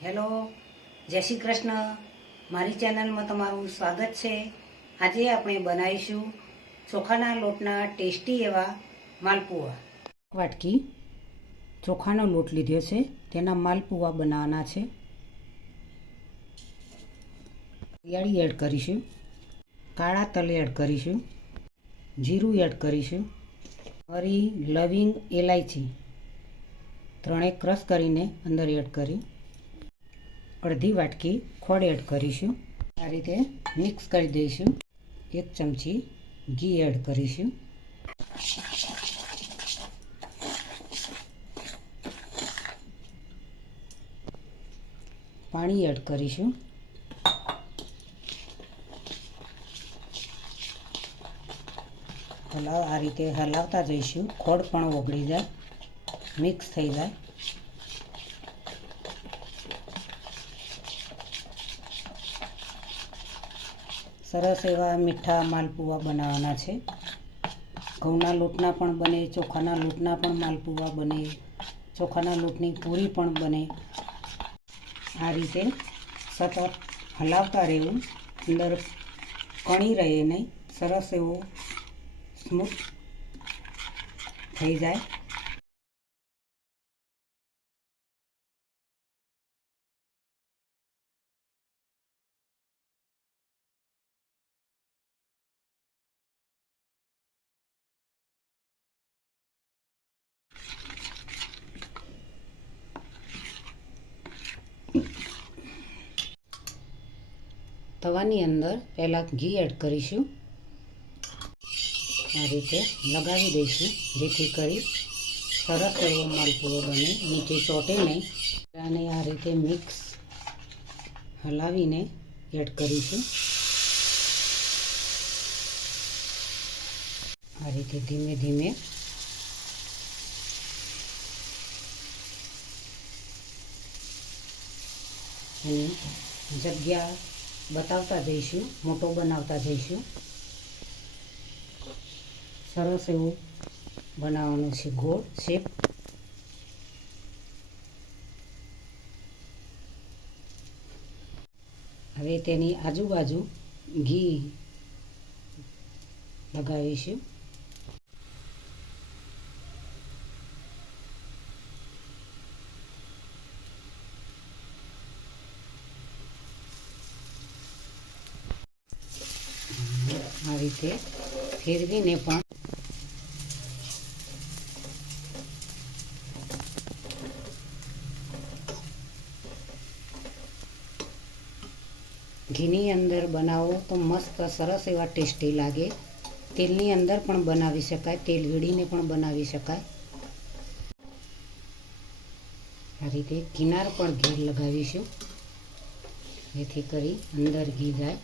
Hello, જય શ્રી કૃષ્ણ. મારી ચેનલમાં તમારું સ્વાગત છે. આજે આપણે બનાવીશું ચોખાના લોટના ટેસ્ટી એવા માલપુઆ. વાટકી ચોખાનો લોટ લીધો છે, તેના માલપુઆ બનાવવાના છે. વરિયાળી એડ કરીશું, કાળા તલ એડ કરીશું, જીરું એડ કરીશું, મરી, લવિંગ, એલાયચી ત્રણેય ક્રશ કરીને અંદર એડ કરી અડધી વાટકી ખોળ એડ કરીશું. આ રીતે મિક્સ કરી દઈશું. 1 ચમચી ઘી એડ કરીશું. પાણી એડ કરીશું. આ રીતે હલાવતા જઈશું. ખોળ પણ ઓગળી જાય, મિક્સ થઈ જાય. સરસ એવા મીઠા માલપુઆ બનાવવાના છે. ઘઉંના લોટના પણ બને, ચોખાના લોટના પણ માલપુઆ બને, ચોખાના લોટની પૂરી પણ બને. આ રીતે સતત હલાવતા રહેવું, અંદર કણી રહે નહીં, સરસ એવો સ્મૂથ થઈ જાય. તવાની અંદર પહેલાં ઘી એડ કરીશું. આ રીતે લગાવી દઈશું, જેથી કરી સરસ એવો માલપુરો બને, નીચે ચોટે નહીં. અને આ રીતે મિક્સ હલાવીને એડ કરીશું. આ રીતે ધીમે ધીમે એની જગ્યા બતાવતા જઈશું, મોટો બનાવતા જઈશું. સરસ એવું બનાવવાનું છે, ગોળ શેપ. હવે તેની આજુબાજુ ઘી લગાવીશું. આ રીતે ફેરવીને પણ ઘીની અંદર બનાવો તો મસ્ત સરસ એવા ટેસ્ટી લાગે. તેલની અંદર પણ બનાવી શકાય, તેલ વેડીને પણ બનાવી શકાય. આ રીતે કિનાર પર ઘી લગાવીશું, જેથી કરી અંદર ઘી જાય.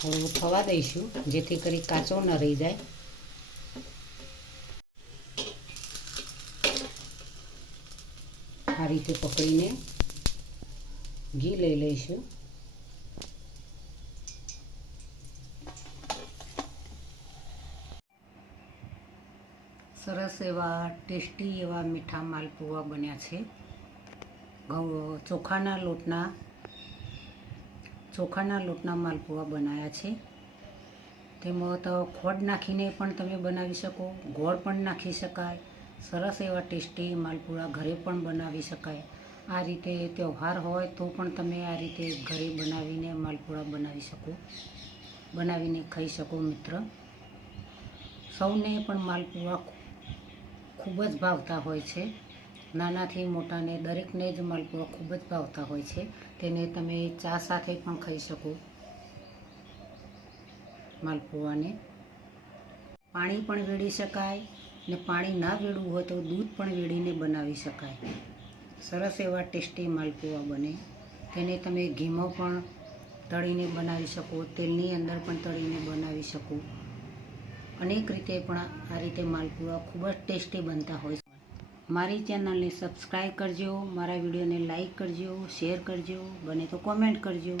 થોડું થવા દઈશું, જેથી કરી કાચો ન રહી જાય. આ રીતે પકડીને ઘી લઈ લઈશું. સરસ એવા ટેસ્ટી એવા મીઠા માલપુઆ બન્યા છે. ચોખાના લોટના માલપુઆ બનાવ્યા છે. તેમાં તો ખોડ નાખીને પણ તમે બનાવી શકો, ગોળ પણ નાખી શકાય. સરસ એવા ટેસ્ટી માલપુઆ ઘરે પણ બનાવી શકાય. આ રીતે તહેવાર હોય તો પણ તમે આ રીતે ઘરે બનાવીને માલપુઆ બનાવી શકો, બનાવીને ખાઈ શકો. મિત્ર, સૌને પણ માલપુઆ ખૂબ જ ભાવતા હોય છે. નાનાથી મોટાને દરેકને જ માલપુઆ ખૂબ જ ભાવતા હોય છે. તેને તમે ચા સાથે પણ ખાઈ શકો. માલપુઆને પાણી પણ વેડી શકાય, ને પાણી ના વેડવું હોય તો દૂધ પણ વેડીને બનાવી શકાય. સરસ એવા ટેસ્ટી માલપુઆ બને. તેને તમે ઘીમાં પણ તળીને બનાવી શકો, તેલની અંદર પણ તળીને બનાવી શકો. અનેક રીતે પણ આ રીતે માલપુઆ ખૂબ જ ટેસ્ટી બનતા હોય છે. મારી ચેનલને સબસ્ક્રાઈબ કરજો, મારા વિડીયોને લાઈક કરજો, શેર કરજો, બને તો કોમેન્ટ કરજો.